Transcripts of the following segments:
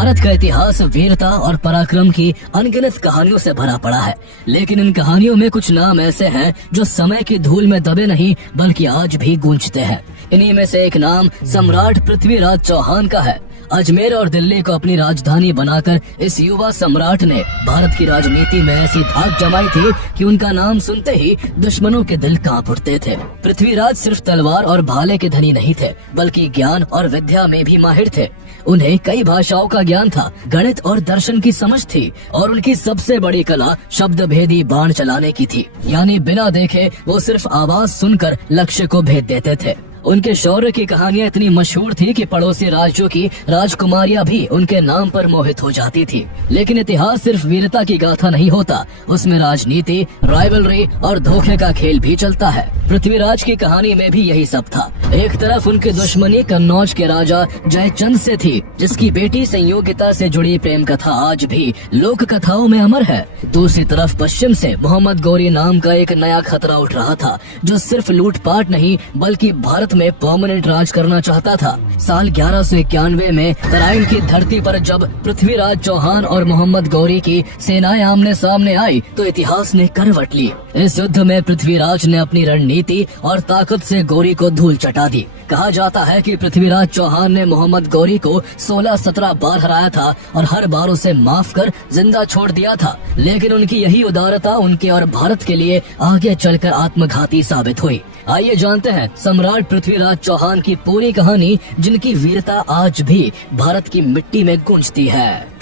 भारत का इतिहास वीरता और पराक्रम की अनगिनत कहानियों से भरा पड़ा है, लेकिन इन कहानियों में कुछ नाम ऐसे हैं जो समय की धूल में दबे नहीं बल्कि आज भी गूंजते हैं। इन्हीं में से एक नाम सम्राट पृथ्वीराज चौहान का है। अजमेर और दिल्ली को अपनी राजधानी बनाकर इस युवा सम्राट ने भारत की राजनीति में ऐसी धाक जमाई थी कि उनका नाम सुनते ही दुश्मनों के दिल कांप उठते थे। पृथ्वीराज सिर्फ तलवार और भाले के धनी नहीं थे, बल्कि ज्ञान और विद्या में भी माहिर थे। उन्हें कई भाषाओं का ज्ञान था, गणित और दर्शन की समझ थी और उनकी सबसे बड़ी कला शब्द भेदी बाण चलाने की थी। यानी बिना देखे वो सिर्फ आवाज सुनकर लक्ष्य को भेद देते थे। उनके शौर्य की कहानियां इतनी मशहूर थी कि पड़ोसी राज्यों की राजकुमारियां भी उनके नाम पर मोहित हो जाती थी। लेकिन इतिहास सिर्फ वीरता की गाथा नहीं होता, उसमें राजनीति, राइवलरी और धोखे का खेल भी चलता है। पृथ्वीराज की कहानी में भी यही सब था। एक तरफ उनकी दुश्मनी कन्नौज के राजा जयचंद से थी, जिसकी बेटी संयोगिता से जुड़ी प्रेम कथा आज भी लोक कथाओं में अमर है। दूसरी तरफ पश्चिम से मोहम्मद गौरी नाम का एक नया खतरा उठ रहा था, जो सिर्फ लूटपाट नहीं बल्कि भारत में परमानेंट राज करना चाहता था। साल 1191 में तराइन की धरती पर जब पृथ्वीराज चौहान और मोहम्मद गौरी की सेनाएं आमने सामने आई तो इतिहास ने करवट ली। इस युद्ध में पृथ्वीराज ने अपनी रणनीति और ताकत से गौरी को धूल चटा दी। कहा जाता है कि पृथ्वीराज चौहान ने मोहम्मद गौरी को 16-17 बार हराया था और हर बार उसे माफ कर जिंदा छोड़ दिया था। लेकिन उनकी यही उदारता उनके और भारत के लिए आगे चलकर आत्मघाती साबित हुई। आइए जानते हैं सम्राट पृथ्वीराज चौहान की पूरी कहानी, जिनकी वीरता आज भी भारत की मिट्टी में गूंजती है।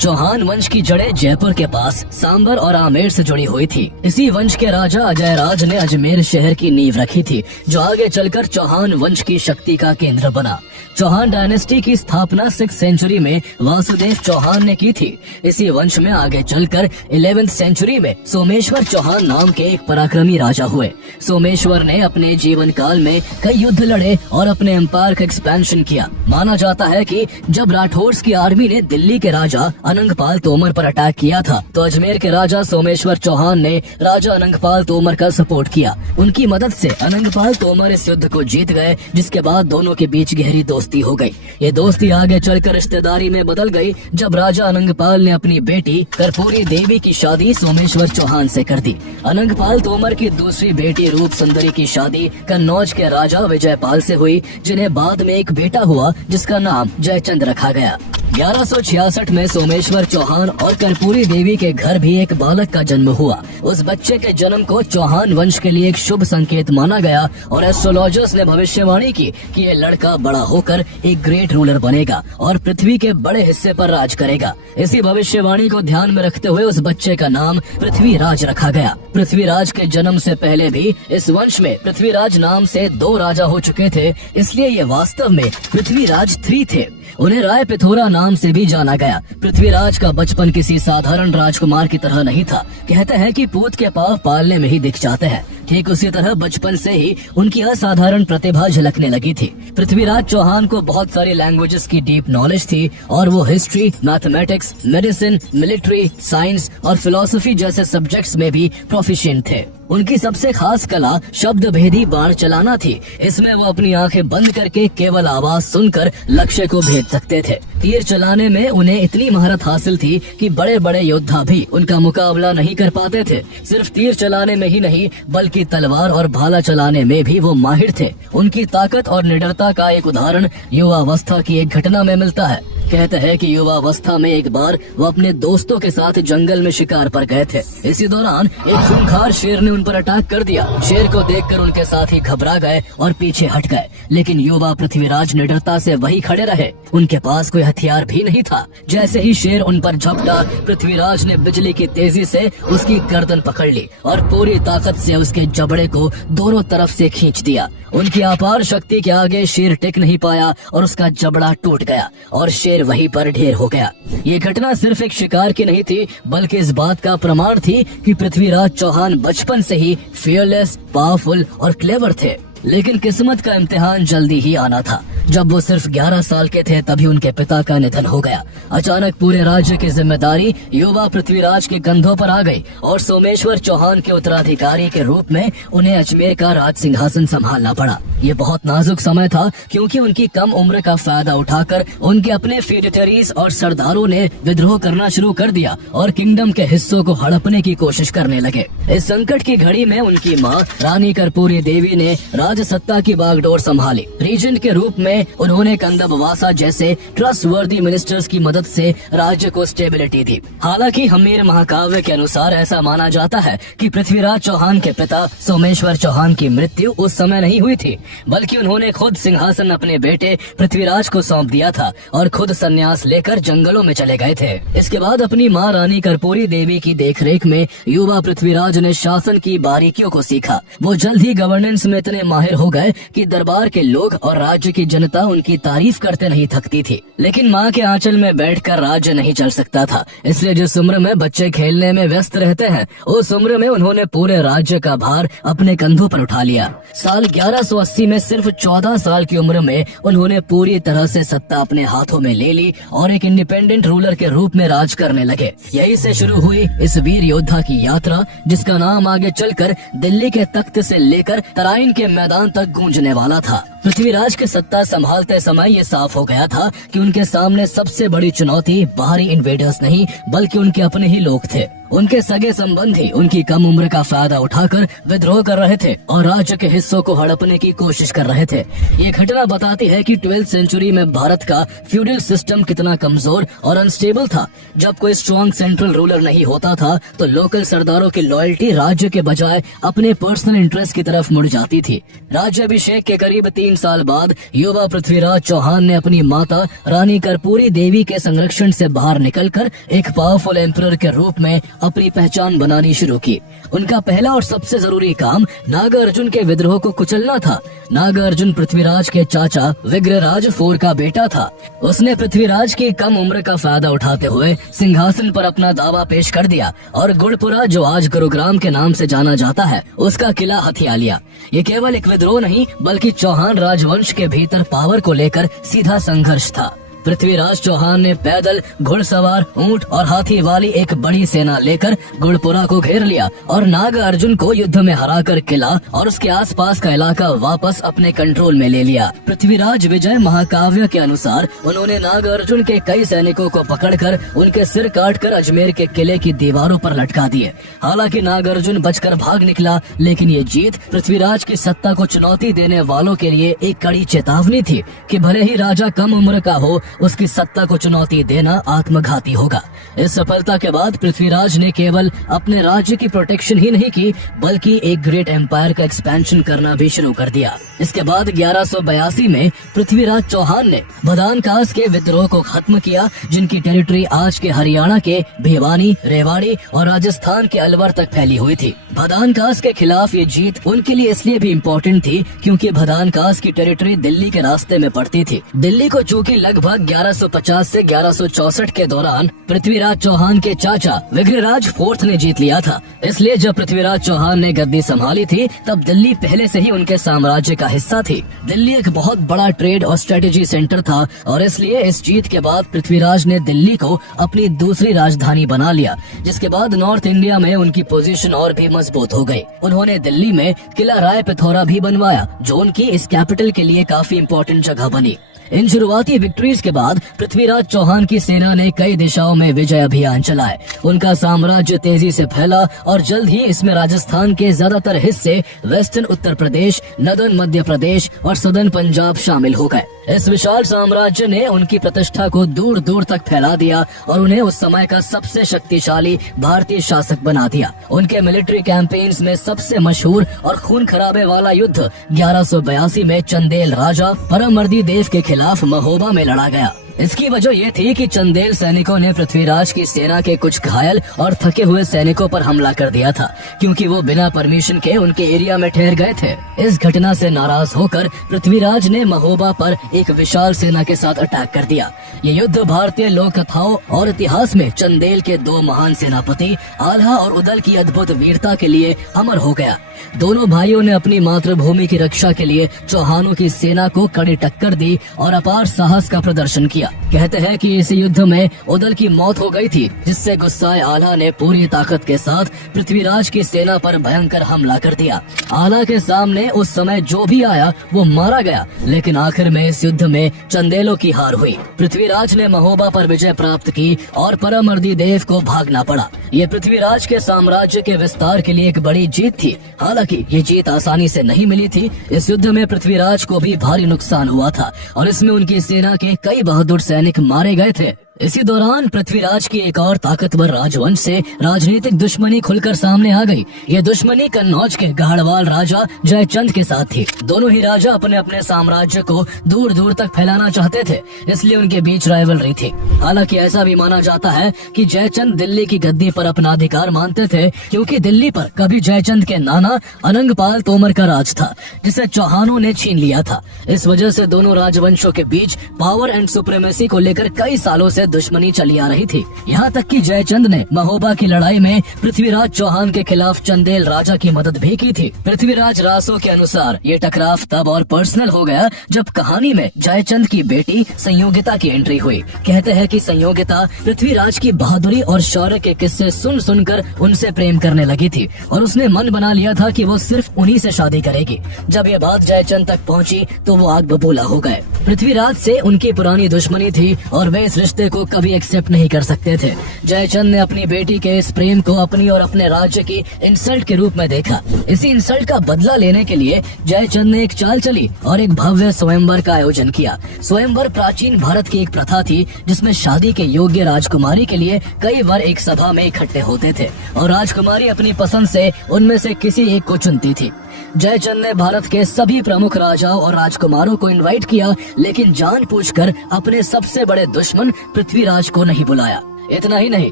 चौहान वंश की जड़ें जयपुर के पास सांबर और आमेर से जुड़ी हुई थी। इसी वंश के राजा अजयराज ने अजमेर शहर की नींव रखी थी, जो आगे चलकर चौहान वंश की शक्ति का केंद्र बना। चौहान डायनेस्टी की स्थापना 6th सेंचुरी में वासुदेव चौहान ने की थी। इसी वंश में आगे चलकर 11th सेंचुरी में सोमेश्वर चौहान नाम के एक पराक्रमी राजा हुए। सोमेश्वर ने अपने जीवन काल में कई युद्ध लड़े और अपने एम्पायर का एक्सपेंशन किया। माना जाता है कि जब राठौड़ की आर्मी ने दिल्ली के राजा अनंगपाल तोमर पर अटैक किया था, तो अजमेर के राजा सोमेश्वर चौहान ने राजा अनंगपाल तोमर का सपोर्ट किया। उनकी मदद से अनंगपाल तोमर इस युद्ध को जीत गए, जिसके बाद दोनों के बीच गहरी दोस्ती हो गई। ये दोस्ती आगे चलकर रिश्तेदारी में बदल गई, जब राजा अनंगपाल ने अपनी बेटी कर्पूरी देवी की शादी सोमेश्वर चौहान से कर दी। अनंगपाल तोमर की दूसरी बेटी रूप सुंदरी की शादी कन्नौज के राजा विजयपाल से हुई, जिन्हें बाद में एक बेटा हुआ जिसका नाम जयचंद रखा गया। 1166 में सोमेश्वर चौहान और कर्पूरी देवी के घर भी एक बालक का जन्म हुआ। उस बच्चे के जन्म को चौहान वंश के लिए एक शुभ संकेत माना गया और एस्ट्रोलॉजर्स ने भविष्यवाणी की कि ये लड़का बड़ा होकर एक ग्रेट रूलर बनेगा और पृथ्वी के बड़े हिस्से पर राज करेगा। इसी भविष्यवाणी को ध्यान में रखते हुए उस बच्चे का नाम पृथ्वीराज रखा गया। पृथ्वीराज के जन्म से पहले भी इस वंश में पृथ्वीराज नाम से 2 राजा हो चुके थे, इसलिए ये वास्तव में पृथ्वीराज 3 थे। उन्हें राय पिथोरा नाम से भी जाना गया। पृथ्वीराज का बचपन किसी साधारण राजकुमार की तरह नहीं था। कहते हैं कि पूत के पाँव पालने में ही दिख जाते हैं। ठीक उसी तरह बचपन से ही उनकी असाधारण प्रतिभा झलकने लगी थी। पृथ्वीराज चौहान को बहुत सारी लैंग्वेजेस की डीप नॉलेज थी और वो history, mathematics, medicine, military, science और फिलोसफी जैसे सब्जेक्ट्स में भी प्रोफिशिएंट थे। उनकी सबसे खास कला शब्द भेदी बाण चलाना थी। इसमें वो अपनी आंखें बंद करके केवल आवाज सुनकर लक्ष्य को भेद सकते थे। तीर चलाने में उन्हें इतनी महारत हासिल थी कि बड़े बड़े योद्धा भी उनका मुकाबला नहीं कर पाते थे। सिर्फ तीर चलाने में ही नहीं बल्कि तलवार और भाला चलाने में भी वो माहिर थे। उनकी ताकत और निडरता का एक उदाहरण युवावस्था की एक घटना में मिलता है। कहते हैं कि युवावस्था में एक बार वो अपने दोस्तों के साथ जंगल में शिकार पर गए थे। इसी दौरान एक खूंखार शेर ने उन पर अटैक कर दिया। शेर को देखकर उनके साथी घबरा गए और पीछे हट गए, लेकिन युवा पृथ्वीराज निडरता से वही खड़े रहे। उनके पास कोई हथियार भी नहीं था। जैसे ही शेर उन पर झपटा, पृथ्वीराज ने बिजली की तेजी से उसकी गर्दन पकड़ ली और पूरी ताकत से उसके जबड़े को दोनों तरफ से खींच दिया। उनकी अपार शक्ति के आगे शेर टिक नहीं पाया और उसका जबड़ा टूट गया और शेर वहीं पर ढेर हो गया। ये घटना सिर्फ एक शिकार की नहीं थी, बल्कि इस बात का प्रमाण थी कि पृथ्वीराज चौहान बचपन से ही फियरलेस, पावरफुल और क्लेवर थे। लेकिन किस्मत का इम्तिहान जल्दी ही आना था। जब वो सिर्फ 11 साल के थे तभी उनके पिता का निधन हो गया। अचानक पूरे राज्य की जिम्मेदारी युवा पृथ्वीराज के कंधों पर आ गई और सोमेश्वर चौहान के उत्तराधिकारी के रूप में उन्हें अजमेर का राज सिंहासन संभालना पड़ा। ये बहुत नाजुक समय था क्योंकि उनकी कम उम्र का फायदा उठाकर उनके अपने फेडिटरीज और सरदारों ने विद्रोह करना शुरू कर दिया और किंगडम के हिस्सों को हड़पने की कोशिश करने लगे। इस संकट की घड़ी में उनकी मां रानी कर्पूरी देवी ने राज सत्ता की बागडोर संभाली। रीजेंट के रूप में उन्होंने कंदबवासा जैसे ट्रस्टवर्दी मिनिस्टर्स की मदद से राज्य को स्टेबिलिटी दी। हालांकि हमीर महाकाव्य के अनुसार ऐसा माना जाता है कि पृथ्वीराज चौहान के पिता सोमेश्वर चौहान की मृत्यु उस समय नहीं हुई थी, बल्कि उन्होंने खुद सिंहासन अपने बेटे पृथ्वीराज को सौंप दिया था और खुद संन्यास लेकर जंगलों में चले गए थे। इसके बाद अपनी मां रानी कर्पूरी देवी की देखरेख में युवा पृथ्वीराज ने शासन की बारीकियों को सीखा। वो जल्द ही गवर्नेंस में इतने माहिर हो गए कि दरबार के लोग और राज्य की जनता उनकी तारीफ करते नहीं थकती थी। लेकिन माँ के आंचल में बैठकर राज्य नहीं चल सकता था, इसलिए जिस उम्र में बच्चे खेलने में व्यस्त रहते हैं उस उम्र में उन्होंने पूरे राज्य का भार अपने कंधों पर उठा लिया। साल 1180 में सिर्फ 14 साल की उम्र में उन्होंने पूरी तरह से सत्ता अपने हाथों में ले ली और एक इंडिपेंडेंट रूलर के रूप में राज करने लगे। यही से शुरू हुई इस वीर योद्धा की यात्रा, जिसका नाम आगे चलकर दिल्ली के तख्त से लेकर तराइन के मैदान तक गूंजने वाला था। पृथ्वीराज की सत्ता संभालते समय ये साफ हो गया था कि उनके सामने सबसे बड़ी चुनौती बाहरी इन्वेडर्स नहीं बल्कि उनके अपने ही लोग थे। उनके सगे संबंधी उनकी कम उम्र का फायदा उठाकर विद्रोह कर रहे थे और राज्य के हिस्सों को हड़पने की कोशिश कर रहे थे। ये घटना बताती है कि 12th सेंचुरी में भारत का फ्यूडल सिस्टम कितना कमजोर और अनस्टेबल था। जब कोई स्ट्रॉन्ग सेंट्रल रूलर नहीं होता था तो लोकल सरदारों की लॉयल्टी राज्य के बजाय अपने पर्सनल इंटरेस्ट की तरफ मुड़ जाती थी। राज्याभिषेक के करीब 3 साल बाद युवा पृथ्वीराज चौहान ने अपनी माता रानी कर्पूरी देवी के संरक्षण से बाहर निकलकर एक पावरफुल एम्परर के रूप में अपनी पहचान बनानी शुरू की। उनका पहला और सबसे जरूरी काम नागार्जुन के विद्रोह को कुचलना था। नागार्जुन पृथ्वीराज के चाचा विग्रहराज IV का बेटा था। उसने पृथ्वीराज की कम उम्र का फायदा उठाते हुए सिंहासन पर अपना दावा पेश कर दिया और गुड़पुरा, जो आज गुरुग्राम के नाम से जाना जाता है, उसका किला हथिया लिया। ये केवल एक विद्रोह नहीं बल्कि चौहान राजवंश के भीतर पावर को लेकर सीधा संघर्ष था। पृथ्वीराज चौहान ने पैदल, घुड़सवार, ऊंट और हाथी वाली एक बड़ी सेना लेकर गुड़पुरा को घेर लिया और नागार्जुन को युद्ध में हराकर किला और उसके आसपास का इलाका वापस अपने कंट्रोल में ले लिया। पृथ्वीराज विजय महाकाव्य के अनुसार उन्होंने नागार्जुन के कई सैनिकों को पकड़कर उनके सिर काटकर अजमेर के किले की दीवारों पर लटका दिए। हालांकि नागार्जुन बचकर भाग निकला, लेकिन ये जीत पृथ्वीराज की सत्ता को चुनौती देने वालों के लिए एक कड़ी चेतावनी थी कि भले ही राजा कम उम्र का हो, उसकी सत्ता को चुनौती देना आत्मघाती होगा। इस सफलता के बाद पृथ्वीराज ने केवल अपने राज्य की प्रोटेक्शन ही नहीं की बल्कि एक ग्रेट एम्पायर का एक्सपेंशन करना भी शुरू कर दिया। इसके बाद 1182 में पृथ्वीराज चौहान ने भदानकास के विद्रोह को खत्म किया, जिनकी टेरिटरी आज के हरियाणा के भिवानी, रेवाड़ी और राजस्थान के अलवर तक फैली हुई थी। भदानकास के खिलाफ ये जीत उनके लिए इसलिए भी इम्पोर्टेंट थी क्योंकि भदानकास की टेरिटरी दिल्ली के रास्ते में पड़ती थी। दिल्ली को चूंकि लगभग 1150 से 1164 के दौरान पृथ्वीराज चौहान के चाचा विग्रहराज IV ने जीत लिया था, इसलिए जब पृथ्वीराज चौहान ने गद्दी संभाली थी तब दिल्ली पहले से ही उनके साम्राज्य का हिस्सा थी। दिल्ली एक बहुत बड़ा ट्रेड और स्ट्रेटेजी सेंटर था और इसलिए इस जीत के बाद पृथ्वीराज ने दिल्ली को अपनी दूसरी राजधानी बना लिया, जिसके बाद नॉर्थ इंडिया में उनकी पोजीशन और भी मजबूत हो गई। उन्होंने दिल्ली में किला राय पिथौरा भी बनवाया, जो उनकी इस कैपिटल के लिए काफी इम्पोर्टेंट जगह बनी। इन शुरुआती विक्ट्रीज के बाद पृथ्वीराज चौहान की सेना ने कई दिशाओं में विजय अभियान चलाए। उनका साम्राज्य तेजी से फैला और जल्द ही इसमें राजस्थान के ज्यादातर हिस्से, वेस्टर्न उत्तर प्रदेश, नदर्न मध्य प्रदेश और सदर्न पंजाब शामिल हो गए। इस विशाल साम्राज्य ने उनकी प्रतिष्ठा को दूर दूर तक फैला दिया और उन्हें उस समय का सबसे शक्तिशाली भारतीय शासक बना दिया। उनके मिलिट्री कैंपेन्स में सबसे मशहूर और खून खराबे वाला युद्ध 1182 में चंदेल राजा परमर्दी देव के खिलाफ महोबा में लड़ा गया। इसकी वजह ये थी कि चंदेल सैनिकों ने पृथ्वीराज की सेना के कुछ घायल और थके हुए सैनिकों पर हमला कर दिया था, क्योंकि वो बिना परमिशन के उनके एरिया में ठहर गए थे। इस घटना से नाराज होकर पृथ्वीराज ने महोबा पर एक विशाल सेना के साथ अटैक कर दिया। ये युद्ध भारतीय लोक कथाओं और इतिहास में चंदेल के दो महान सेनापति आल्हा और उदल की अद्भुत वीरता के लिए अमर हो गया। दोनों भाइयों ने अपनी मातृभूमि की रक्षा के लिए चौहानों की सेना को कड़ी टक्कर दी और अपार साहस का प्रदर्शन किया। कहते हैं कि इस युद्ध में उदल की मौत हो गई थी, जिससे गुस्साए आल्हा ने पूरी ताकत के साथ पृथ्वीराज की सेना पर भयंकर हमला कर दिया। आल्हा के सामने उस समय जो भी आया वो मारा गया, लेकिन आखिर में इस युद्ध में चंदेलों की हार हुई। पृथ्वीराज ने महोबा पर विजय प्राप्त की और परमर्दी देव को भागना पड़ा। ये पृथ्वीराज के साम्राज्य के विस्तार के लिए एक बड़ी जीत थी। हालांकि ये जीत आसानी से नहीं मिली थी। इस युद्ध में पृथ्वीराज को भी भारी नुकसान हुआ था और इसमें उनकी सेना के कई बहादुर सैनिक मारे गए थे। इसी दौरान पृथ्वीराज की एक और ताकतवर राजवंश से राजनीतिक दुश्मनी खुलकर सामने आ गई। ये दुश्मनी कन्नौज के गढ़वाल राजा जयचंद के साथ थी। दोनों ही राजा अपने अपने साम्राज्य को दूर दूर तक फैलाना चाहते थे, इसलिए उनके बीच राइवलरी थी। हालांकि ऐसा भी माना जाता है कि जयचंद दिल्ली की गद्दी पर अपना अधिकार मानते थे, क्योंकि दिल्ली पर कभी जयचंद के नाना अनंगपाल तोमर का राज था, जिसे चौहानों ने छीन लिया था। इस वजह से दोनों राजवंशों के बीच पावर एंड सुप्रीमेसी को लेकर कई सालों से दुश्मनी चली आ रही थी। यहाँ तक कि जयचंद ने महोबा की लड़ाई में पृथ्वीराज चौहान के खिलाफ चंदेल राजा की मदद भी की थी। पृथ्वीराज रासो के अनुसार ये टकराव तब और पर्सनल हो गया जब कहानी में जयचंद की बेटी संयोगिता की एंट्री हुई। कहते हैं कि संयोगिता पृथ्वीराज की बहादुरी और शौर्य के किस्से सुन सुनकर उनसे प्रेम करने लगी थी और उसने मन बना लिया था कि वो सिर्फ उन्हीं से शादी करेगी। जब ये बात जयचंद तक पहुँची तो वो आग बबूला हो गए। पृथ्वीराज से उनकी पुरानी दुश्मनी थी और वे इस रिश्ते को कभी एक्सेप्ट नहीं कर सकते थे। जयचंद ने अपनी बेटी के इस प्रेम को अपनी और अपने राज्य की इंसल्ट के रूप में देखा। इसी इंसल्ट का बदला लेने के लिए जयचंद ने एक चाल चली और एक भव्य स्वयंवर का आयोजन किया। स्वयंवर प्राचीन भारत की एक प्रथा थी, जिसमें शादी के योग्य राजकुमारी के लिए कई वर एक सभा में इकट्ठे होते थे और राजकुमारी अपनी पसंद से उनमें से किसी एक को चुनती थी। जयचंद ने भारत के सभी प्रमुख राजाओं और राजकुमारों को इनवाइट किया, लेकिन जानबूझकर अपने सबसे बड़े दुश्मन पृथ्वीराज को नहीं बुलाया। इतना ही नहीं,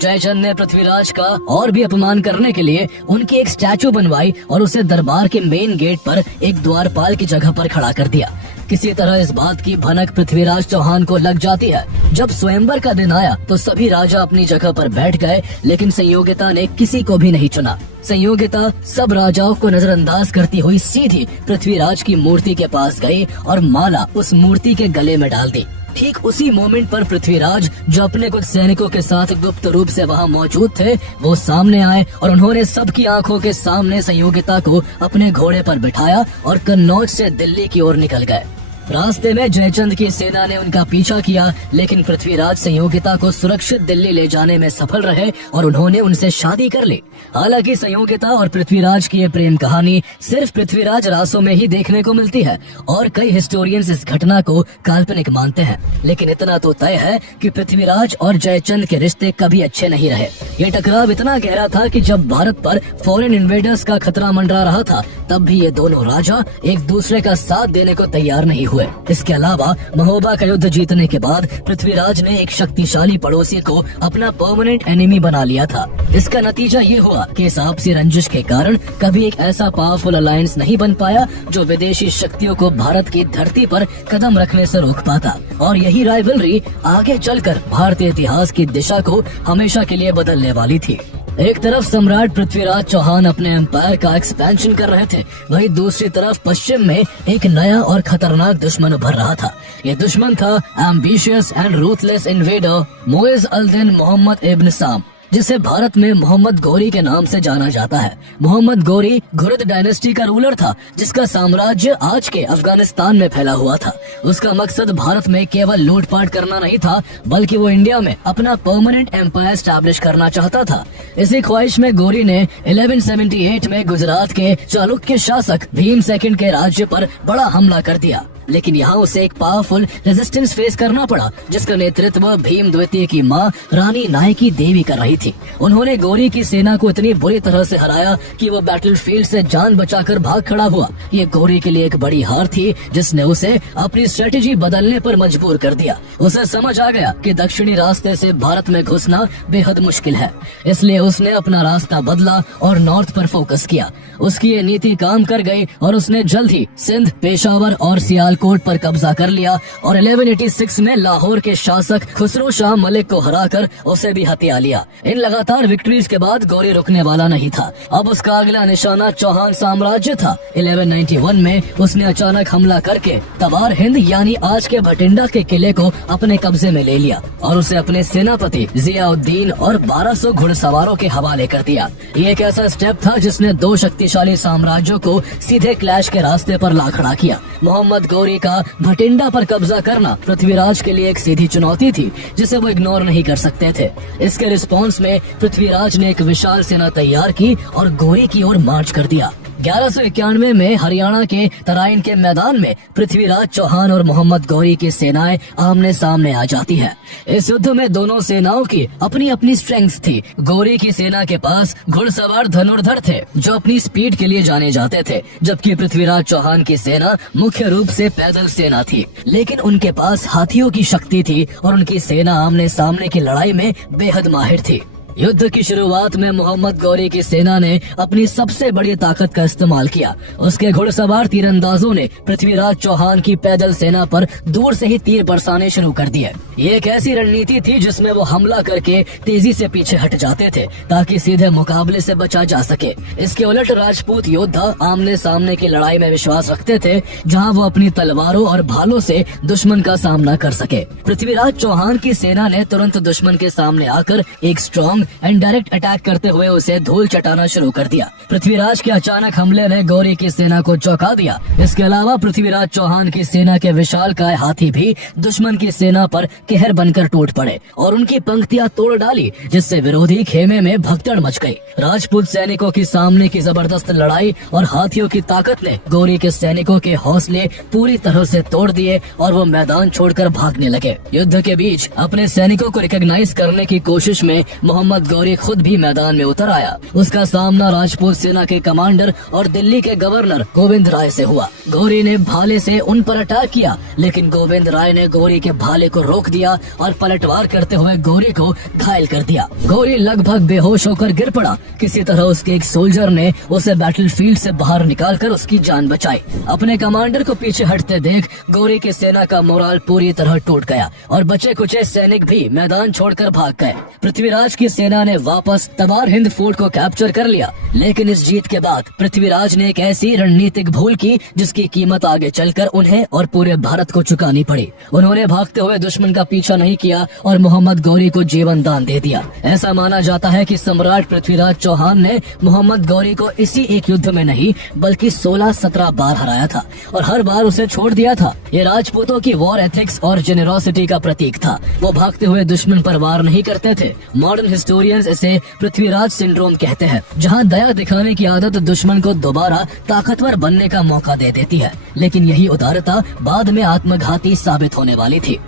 जयचंद ने पृथ्वीराज का और भी अपमान करने के लिए उनकी एक स्टैचू बनवाई और उसे दरबार के मेन गेट पर एक द्वारपाल की जगह पर खड़ा कर दिया। किसी तरह इस बात की भनक पृथ्वीराज चौहान को लग जाती है। जब स्वयंवर का दिन आया तो सभी राजा अपनी जगह पर बैठ गए, लेकिन संयोगिता ने किसी को भी नहीं चुना। संयोगिता सब राजाओं को नजरअंदाज करती हुई सीधी पृथ्वीराज की मूर्ति के पास गई और माला उस मूर्ति के गले में डाल दी। ठीक उसी मोमेंट पर पृथ्वीराज, जो अपने कुछ सैनिकों के साथ गुप्त रूप से वहां मौजूद थे, वो सामने आए और उन्होंने सबकी आंखों के सामने संयोगिता को अपने घोड़े पर बिठाया और कन्नौज से दिल्ली की ओर निकल गए। रास्ते में जयचंद की सेना ने उनका पीछा किया, लेकिन पृथ्वीराज संयोगिता को सुरक्षित दिल्ली ले जाने में सफल रहे और उन्होंने उनसे शादी कर ली। हालांकि संयोगिता और पृथ्वीराज की ये प्रेम कहानी सिर्फ पृथ्वीराज रासो में ही देखने को मिलती है और कई हिस्टोरियंस इस घटना को काल्पनिक मानते हैं, लेकिन इतना तो तय है कि पृथ्वीराज और जयचंद के रिश्ते कभी अच्छे नहीं रहे। ये टकराव इतना गहरा था कि जब भारत पर फॉरेन इन्वेडर्स का खतरा मंडरा रहा था, तब भी ये दोनों राजा एक दूसरे का साथ देने को तैयार नहीं हुए। इसके अलावा महोबा का युद्ध जीतने के बाद पृथ्वीराज ने एक शक्तिशाली पड़ोसी को अपना परमानेंट एनिमी बना लिया था। इसका नतीजा ये हुआ कि इस आपसी रंजिश के कारण कभी एक ऐसा पावरफुल अलायंस नहीं बन पाया जो विदेशी शक्तियों को भारत की धरती पर कदम रखने से रोक पाता, और यही राइवलरी आगे चलकर भारतीय इतिहास की दिशा को हमेशा के लिए बदलने वाली थी। एक तरफ सम्राट पृथ्वीराज चौहान अपने एम्पायर का एक्सपेंशन कर रहे थे, वहीं दूसरी तरफ पश्चिम में एक नया और खतरनाक दुश्मन उभर रहा था। ये दुश्मन था ambitious and ruthless invader Muiz al-Din Mohammad ibn Sam, जिसे भारत में मोहम्मद गौरी के नाम से जाना जाता है। मोहम्मद गौरी घुरिद डायनेस्टी का रूलर था, जिसका साम्राज्य आज के अफगानिस्तान में फैला हुआ था। उसका मकसद भारत में केवल लूटपाट करना नहीं था, बल्कि वो इंडिया में अपना परमानेंट एम्पायर स्टैब्लिश करना चाहता था। इसी ख्वाहिश में गौरी ने 1178 में गुजरात के चालुक्य शासक भीम II के राज्य पर बड़ा हमला कर दिया। लेकिन यहाँ उसे एक पावरफुल रेजिस्टेंस फेस करना पड़ा, जिसका नेतृत्व भीम द्वितीय की माँ रानी नायकी देवी कर रही थी। उन्होंने गौरी की सेना को इतनी बुरी तरह से हराया कि वो बैटलफील्ड से जान बचाकर भाग खड़ा हुआ। ये गौरी के लिए एक बड़ी हार थी, जिसने उसे अपनी स्ट्रेटेजी बदलने पर मजबूर कर दिया। उसे समझ आ गया कि दक्षिणी रास्ते से भारत में घुसना बेहद मुश्किल है, इसलिए उसने अपना रास्ता बदला और नॉर्थ पर फोकस किया। उसकी ये नीति काम कर गई और उसने जल्द ही सिंध, पेशावर और सियालकोट पर कब्जा कर लिया और 1186 में लाहौर के शासक खुसरो शाह मलिक को हराकर उसे भी हथिया लिया। इन लगातार विक्ट्रीज के बाद गौरी रुकने वाला नहीं था। अब उसका अगला निशाना चौहान साम्राज्य था। 1191 में उसने अचानक हमला करके तवार हिंद यानी आज के भटिंडा के किले को अपने कब्जे में ले लिया और उसे अपने सेनापति जियाउद्दीन और 1200 घुड़सवारों के हवाले कर दिया। ये एक ऐसा स्टेप था जिसने दो शक्तिशाली साम्राज्यों को सीधे क्लैश के रास्ते पर ला खड़ा किया। मोहम्मद गौरी का भटिंडा पर कब्जा करना पृथ्वीराज के लिए एक सीधी चुनौती थी, जिसे वो इग्नोर नहीं कर सकते थे। इसके रिस्पॉन्स में पृथ्वीराज ने एक विशाल सेना तैयार की और गौरी की ओर मार्च कर दिया। 1191 में हरियाणा के तराइन के मैदान में पृथ्वीराज चौहान और मोहम्मद गौरी की सेनाएं आमने सामने आ जाती है। इस युद्ध में दोनों सेनाओं की अपनी अपनी स्ट्रेंग्थ थी। गौरी की सेना के पास घुड़सवार धनुर्धर थे जो अपनी स्पीड के लिए जाने जाते थे, जबकि पृथ्वीराज चौहान की सेना मुख्य रूप से पैदल सेना थी, लेकिन उनके पास हाथियों की शक्ति थी और उनकी सेना आमने सामने की लड़ाई में बेहद माहिर थी। युद्ध की शुरुआत में मोहम्मद गौरी की सेना ने अपनी सबसे बड़ी ताकत का इस्तेमाल किया। उसके घुड़सवार तीरंदाजों ने पृथ्वीराज चौहान की पैदल सेना पर दूर से ही तीर बरसाने शुरू कर दिए। ये एक ऐसी रणनीति थी जिसमें वो हमला करके तेजी से पीछे हट जाते थे ताकि सीधे मुकाबले से बचा जा सके। इसके उलट राजपूत योद्धा आमने सामने की लड़ाई में विश्वास रखते थे, जहाँ वो अपनी तलवारों और भालों से दुश्मन का सामना कर सके। पृथ्वीराज चौहान की सेना ने तुरंत दुश्मन के सामने आकर एक स्ट्रॉन्ग एंड डायरेक्ट अटैक करते हुए उसे धूल चटाना शुरू कर दिया। पृथ्वीराज के अचानक हमले ने गौरी की सेना को चौंका दिया। इसके अलावा पृथ्वीराज चौहान की सेना के विशालकाय हाथी भी दुश्मन की सेना पर कहर बनकर टूट पड़े और उनकी पंक्तियां तोड़ डाली, जिससे विरोधी खेमे में भगदड़ मच गई। राजपूत सैनिकों की सामने की जबरदस्त लड़ाई और हाथियों की ताकत ने गौरी के सैनिकों के हौसले पूरी तरह से तोड़ दिए और वो मैदान छोड़कर भागने लगे। युद्ध के बीच अपने सैनिकों को रिकॉग्नाइज करने की कोशिश में मोहम्मद गौरी खुद भी मैदान में उतर आया। उसका सामना राजपूत सेना के कमांडर और दिल्ली के गवर्नर गोविंद राय से हुआ। गौरी ने भाले से उन पर अटैक किया, लेकिन गोविंद राय ने गौरी के भाले को रोक दिया और पलटवार करते हुए गौरी को घायल कर दिया। गौरी लगभग बेहोश होकर गिर पड़ा। किसी तरह उसके एक सोल्जर ने उसे बैटलफील्ड से बाहर निकालकर उसकी जान बचाई। अपने कमांडर को पीछे हटते देख गौरी की सेना का मोराल पूरी तरह टूट गया और बचे कुचे सैनिक भी मैदान छोड़कर भाग गए। पृथ्वीराज की सेना ने वापस तवार हिंद फोर्ट को कैप्चर कर लिया, लेकिन इस जीत के बाद पृथ्वीराज ने एक ऐसी रणनीतिक भूल की जिसकी कीमत आगे चलकर उन्हें और पूरे भारत को चुकानी पड़ी। उन्होंने भागते हुए दुश्मन का पीछा नहीं किया और मोहम्मद गौरी को जीवन दान दे दिया। ऐसा माना जाता है कि सम्राट पृथ्वीराज चौहान ने मोहम्मद गौरी को इसी एक युद्ध में नहीं बल्कि 16-17 बार हराया था और हर बार उसे छोड़ दिया था। ये राजपूतों की वॉर एथिक्स और जेनरोसिटी का प्रतीक था। वो भागते हुए दुश्मन पर वार नहीं करते थे। मॉडर्न हिस्टोरियंस इसे पृथ्वीराज सिंड्रोम कहते हैं, जहां दया दिखाने की आदत दुश्मन को दोबारा ताकतवर बनने का मौका दे देती है, लेकिन यही उदारता बाद में आत्मघाती साबित होने वाली थी।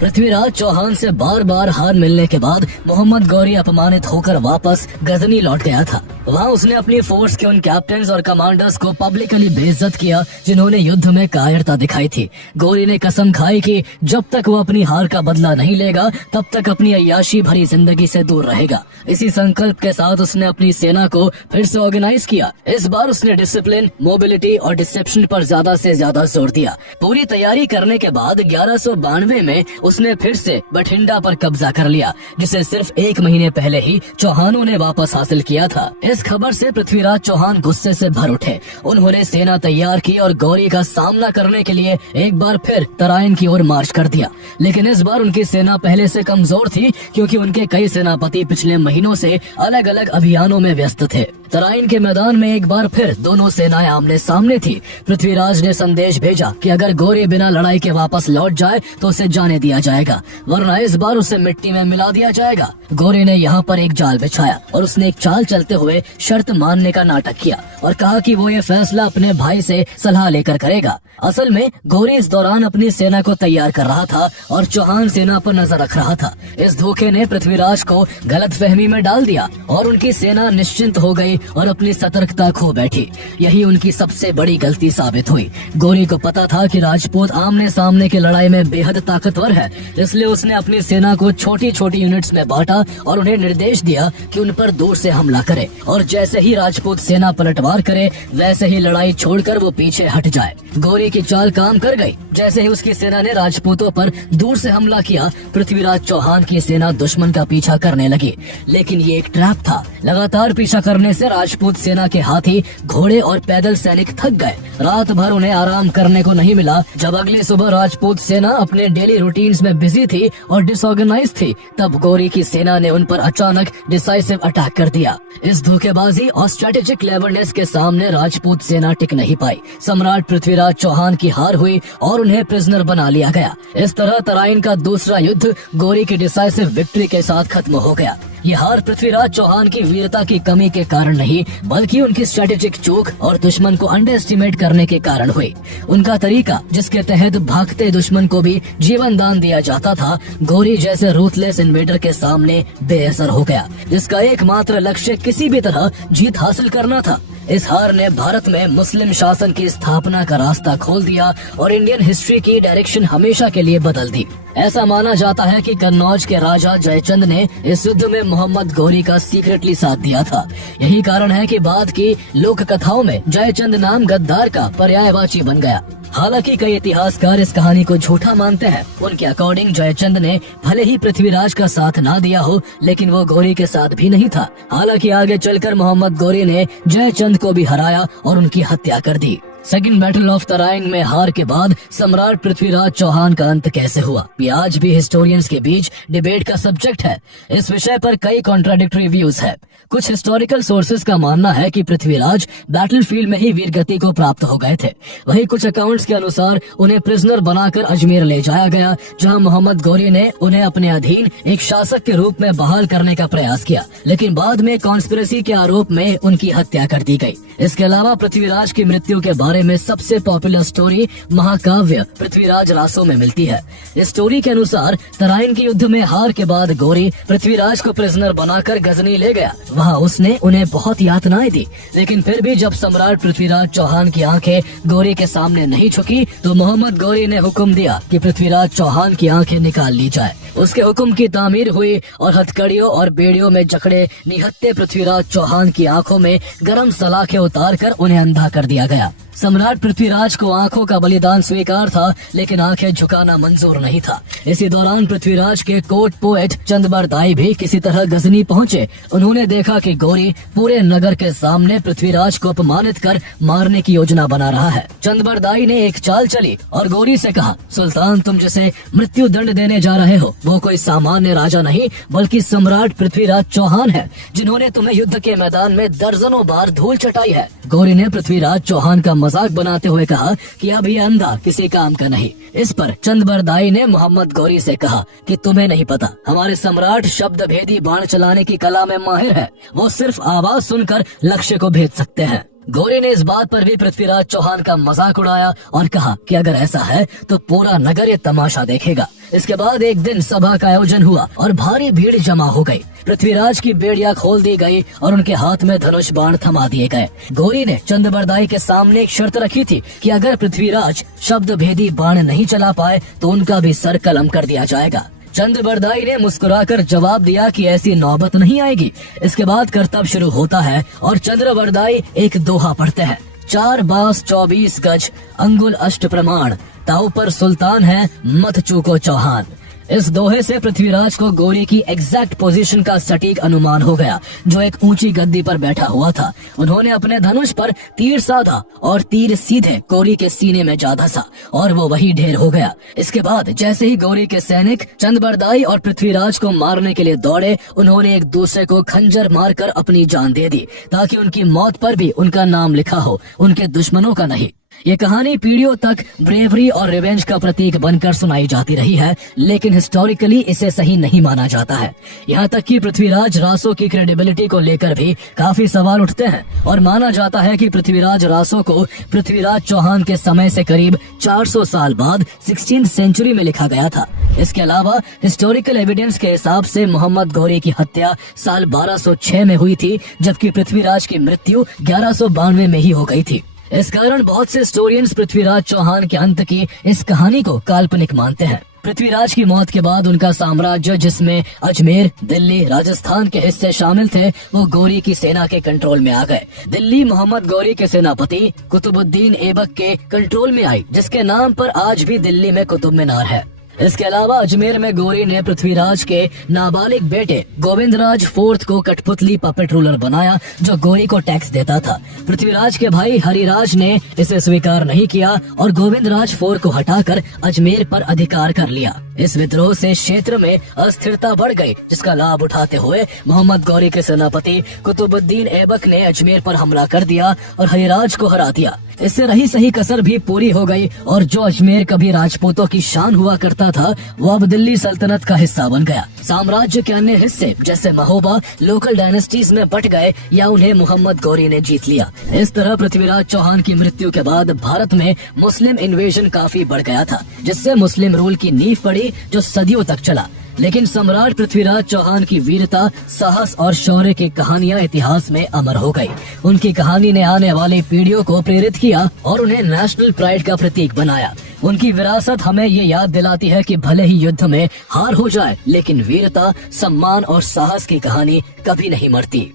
पृथ्वीराज चौहान से बार बार हार मिलने के बाद मोहम्मद गौरी अपमानित होकर वापस गजनी लौट गया था। वहाँ उसने अपनी फोर्स के उन कैप्टन्स और कमांडर्स को पब्लिकली बेइज्जत किया जिन्होंने युद्ध में कायरता दिखाई थी। गौरी ने कसम खाई कि जब तक वो अपनी हार का बदला नहीं लेगा तब तक अपनी अय्याशी भरी जिंदगी से दूर रहेगा। इसी संकल्प के साथ उसने अपनी सेना को फिर से ऑर्गेनाइज किया। इस बार उसने डिसिप्लिन, मोबिलिटी और डिसेप्शन पर ज्यादा से ज्यादा जोर दिया। पूरी तैयारी करने के बाद 1192 में उसने फिर से बठिंडा पर कब्जा कर लिया, जिसे सिर्फ 1 महीने पहले ही चौहानों ने वापस हासिल किया था। इस खबर से पृथ्वीराज चौहान गुस्से से भर उठे। उन्होंने सेना तैयार की और गौरी का सामना करने के लिए एक बार फिर तराइन की ओर मार्च कर दिया। लेकिन इस बार उनकी सेना पहले से कमजोर थी, क्योंकि उनके कई सेनापति पिछले महीनों से अलग अलग अभियानों में व्यस्त थे। तराइन के मैदान में एक बार फिर दोनों सेनाएं आमने सामने थी। पृथ्वीराज ने संदेश भेजा कि अगर गौरी बिना लड़ाई के वापस लौट जाए तो उसे जाने दिया जाएगा, वरना इस बार उसे मिट्टी में मिला दिया जाएगा। गौरी ने यहाँ पर एक जाल बिछाया और उसने एक चाल चलते हुए शर्त मानने का नाटक किया और कहा कि वो ये फैसला अपने भाई से सलाह लेकर करेगा। असल में गौरी इस दौरान अपनी सेना को तैयार कर रहा था और चौहान सेना पर नजर रख रहा था। इस धोखे ने पृथ्वीराज को गलतफहमी में डाल दिया और उनकी सेना निश्चिंत हो गई और अपनी सतर्कता खो बैठी। यही उनकी सबसे बड़ी गलती साबित हुई। गौरी को पता था कि राजपूत आमने सामने की लड़ाई में बेहद ताकतवर है, इसलिए उसने अपनी सेना को छोटी छोटी यूनिट्स में बांटा और उन्हें निर्देश दिया कि उन पर दूर से हमला करे और जैसे ही राजपूत सेना पलटवार करे वैसे ही लड़ाई छोड़कर वो पीछे हट जाए। गौरी की चाल काम कर गई। जैसे ही उसकी सेना ने राजपूतों पर दूर से हमला किया, पृथ्वीराज चौहान की सेना दुश्मन का पीछा करने लगी, लेकिन ये एक ट्रैप था। लगातार पीछा करने से राजपूत सेना के हाथी, घोड़े और पैदल सैनिक थक गए। रात भर उन्हें आराम करने को नहीं मिला। जब अगली सुबह राजपूत सेना अपने डेली रूटीन्स में बिजी थी और डिसऑर्गेनाइज थी, तब गौरी की सेना ने उन पर अचानक डिसाइसिव अटैक कर दिया। इस धोखेबाजी और स्ट्रेटेजिक क्लेवरनेस के सामने राजपूत सेना टिक नहीं पाई। सम्राट पृथ्वीराज चौहान की हार हुई और उन्हें प्रिजनर बना लिया गया। इस तरह तराइन का दूसरा युद्ध गौरी की डिसाइसिव विक्ट्री के साथ खत्म हो गया। ये हार पृथ्वीराज चौहान की वीरता की कमी के कारण नहीं, बल्कि उनकी स्ट्रेटेजिक चूक और दुश्मन को अंडर एस्टिमेट करने के कारण हुई। उनका तरीका, जिसके तहत भागते दुश्मन को भी जीवन दान दिया जाता था, गौरी जैसे रूथलेस इन्वेडर के सामने बेअसर हो गया, जिसका एकमात्र लक्ष्य किसी भी तरह जीत हासिल करना था। इस हार ने भारत में मुस्लिम शासन की स्थापना का रास्ता खोल दिया और इंडियन हिस्ट्री की डायरेक्शन हमेशा के लिए बदल दी। ऐसा माना जाता है कि कन्नौज के राजा जयचंद ने इस युद्ध में मोहम्मद गौरी का सीक्रेटली साथ दिया था। यही कारण है कि बाद की लोक कथाओं में जयचंद नाम गद्दार का पर्यायवाची बन गया। हालांकि कई इतिहासकार इस कहानी को झूठा मानते हैं। उनके अकॉर्डिंग जयचंद ने भले ही पृथ्वीराज का साथ ना दिया हो, लेकिन वो गौरी के साथ भी नहीं था। हालांकि आगे चलकर मोहम्मद गौरी ने जयचंद को भी हराया और उनकी हत्या कर दी। सेकंड बैटल ऑफ तराइन में हार के बाद सम्राट पृथ्वीराज चौहान का अंत कैसे हुआ, ये आज भी हिस्टोरियंस के बीच डिबेट का सब्जेक्ट है। इस विषय पर कई कॉन्ट्राडिक्टरी व्यूज है। कुछ हिस्टोरिकल सोर्सेज का मानना है कि पृथ्वीराज बैटलफील्ड में ही वीरगति को प्राप्त हो गए थे। वहीं कुछ अकाउंट्स के अनुसार उन्हें प्रिजनर बनाकर अजमेर ले जाया गया, जहां मोहम्मद गौरी ने उन्हें अपने अधीन एक शासक के रूप में बहाल करने का प्रयास किया, लेकिन बाद में कॉन्स्पिरेसी के आरोप में उनकी हत्या कर दी गई। इसके अलावा पृथ्वीराज की मृत्यु के बारे में सबसे पॉपुलर स्टोरी महाकाव्य पृथ्वीराज रासो में मिलती है। इस स्टोरी के अनुसार तराइन के युद्ध में हार के बाद गौरी पृथ्वीराज को प्रिजनर बनाकर गजनी ले गया। वहाँ उसने उन्हें बहुत यातनाएं दी, लेकिन फिर भी जब सम्राट पृथ्वीराज चौहान की आंखें गौरी के सामने नहीं झुकी, तो मोहम्मद गौरी ने हुक्म दिया कि पृथ्वीराज चौहान की आंखें निकाल ली जाए। उसके हुक्म की तामीर हुई और हथकड़ियों और बेड़ियों में जकड़े निहत्थे पृथ्वीराज चौहान की आंखों में गर्म सलाखें उतारकर उन्हें अंधा कर दिया गया। सम्राट पृथ्वीराज को आंखों का बलिदान स्वीकार था, लेकिन आंखें झुकाना मंजूर नहीं था। इसी दौरान पृथ्वीराज के कोर्ट पोएट चंदबरदाई भी किसी तरह गजनी पहुंचे। उन्होंने देखा कि गौरी पूरे नगर के सामने पृथ्वीराज को अपमानित कर मारने की योजना बना रहा है। चंदबरदाई ने एक चाल चली और गौरी से कहा, सुल्तान, तुम जिसे मृत्यु दंड देने जा रहे हो वो कोई सामान्य राजा नहीं, बल्कि सम्राट पृथ्वीराज चौहान है, जिन्होंने तुम्हें युद्ध के मैदान में दर्जनों बार धूल चटाई है। गौरी ने पृथ्वीराज चौहान का मजाक बनाते हुए कहा कि अब ये अंधा किसी काम का नहीं। इस पर चंदबरदाई ने मोहम्मद गौरी से कहा कि तुम्हें नहीं पता, हमारे सम्राट शब्द भेदी बाण चलाने की कला में माहिर है। वो सिर्फ आवाज सुनकर लक्ष्य को भेद सकते हैं। गौरी ने इस बात पर भी पृथ्वीराज चौहान का मजाक उड़ाया और कहा कि अगर ऐसा है तो पूरा नगर ये तमाशा देखेगा। इसके बाद एक दिन सभा का आयोजन हुआ और भारी भीड़ जमा हो गई। पृथ्वीराज की बेड़ियां खोल दी गई और उनके हाथ में धनुष बाण थमा दिए गए। गौरी ने चंदबरदाई के सामने एक शर्त रखी थी कि अगर पृथ्वीराज शब्द भेदी बाण नहीं चला पाए तो उनका भी सर कलम कर दिया जाएगा। चंदबरदाई ने मुस्कुराकर जवाब दिया कि ऐसी नौबत नहीं आएगी। इसके बाद करतब शुरू होता है और चंद्रबरदाई एक दोहा पढ़ते हैं, 4 बास 24 गज अंगुल अष्ट प्रमाण, ताऊ पर सुल्तान है मत चूको चौहान। इस दोहे से पृथ्वीराज को गौरी की एग्जैक्ट पोजीशन का सटीक अनुमान हो गया, जो एक ऊंची गद्दी पर बैठा हुआ था। उन्होंने अपने धनुष पर तीर साधा और तीर सीधे गौरी के सीने में जा धंसा और वो वही ढेर हो गया। इसके बाद जैसे ही गौरी के सैनिक चंदबरदाई और पृथ्वीराज को मारने के लिए दौड़े, उन्होंने एक दूसरे को खंजर मारकर अपनी जान दे दी, ताकि उनकी मौत पर भी उनका नाम लिखा हो, उनके दुश्मनों का नहीं। ये कहानी पीढ़ियों तक ब्रेवरी और रिवेंज का प्रतीक बनकर सुनाई जाती रही है, लेकिन हिस्टोरिकली इसे सही नहीं माना जाता है। यहाँ तक कि पृथ्वीराज रासो की क्रेडिबिलिटी को लेकर भी काफी सवाल उठते हैं और माना जाता है कि पृथ्वीराज रासो को पृथ्वीराज चौहान के समय से करीब 400 साल बाद 16th सेंचुरी में लिखा गया था। इसके अलावा हिस्टोरिकल एविडेंस के हिसाब से मोहम्मद गौरी की हत्या साल 1206 में हुई थी, जबकि पृथ्वीराज की मृत्यु 1192 में ही हो गई थी। इस कारण बहुत से हिस्टोरियंस पृथ्वीराज चौहान के अंत की इस कहानी को काल्पनिक मानते हैं। पृथ्वीराज की मौत के बाद उनका साम्राज्य, जिसमें अजमेर, दिल्ली, राजस्थान के हिस्से शामिल थे, वो गौरी की सेना के कंट्रोल में आ गए। दिल्ली मोहम्मद गौरी के सेनापति कुतुबुद्दीन ऐबक के कंट्रोल में आई, जिसके नाम पर आज भी दिल्ली में कुतुब मीनार है। इसके अलावा अजमेर में गौरी ने पृथ्वीराज के नाबालिग बेटे गोविंदराज फोर्थ को कठपुतली पपेट रूलर बनाया, जो गौरी को टैक्स देता था। पृथ्वीराज के भाई हरिराज ने इसे स्वीकार नहीं किया और गोविंदराज फोर्थ को हटाकर अजमेर पर अधिकार कर लिया। इस विद्रोह से क्षेत्र में अस्थिरता बढ़ गई, जिसका लाभ उठाते हुए मोहम्मद गौरी के सेनापति कुतुबुद्दीन ऐबक ने अजमेर पर हमला कर दिया और हरिराज को हरा दिया। इससे रही सही कसर भी पूरी हो गई और जो अजमेर कभी राजपूतों की शान हुआ करता था, वो अब दिल्ली सल्तनत का हिस्सा बन गया। साम्राज्य के अन्य हिस्से जैसे महोबा लोकल डायनेस्टीज में बट गए या उन्हें मोहम्मद गौरी ने जीत लिया। इस तरह पृथ्वीराज चौहान की मृत्यु के बाद भारत में मुस्लिम इन्वेजन काफी बढ़ गया था, जिससे मुस्लिम रूल की नींव पड़ी, जो सदियों तक चला। लेकिन सम्राट पृथ्वीराज चौहान की वीरता, साहस और शौर्य की कहानियां इतिहास में अमर हो गई। उनकी कहानी ने आने वाली पीढ़ियों को प्रेरित किया और उन्हें नेशनल प्राइड का प्रतीक बनाया। उनकी विरासत हमें ये याद दिलाती है कि भले ही युद्ध में हार हो जाए, लेकिन वीरता, सम्मान और साहस की कहानी कभी नहीं मरती।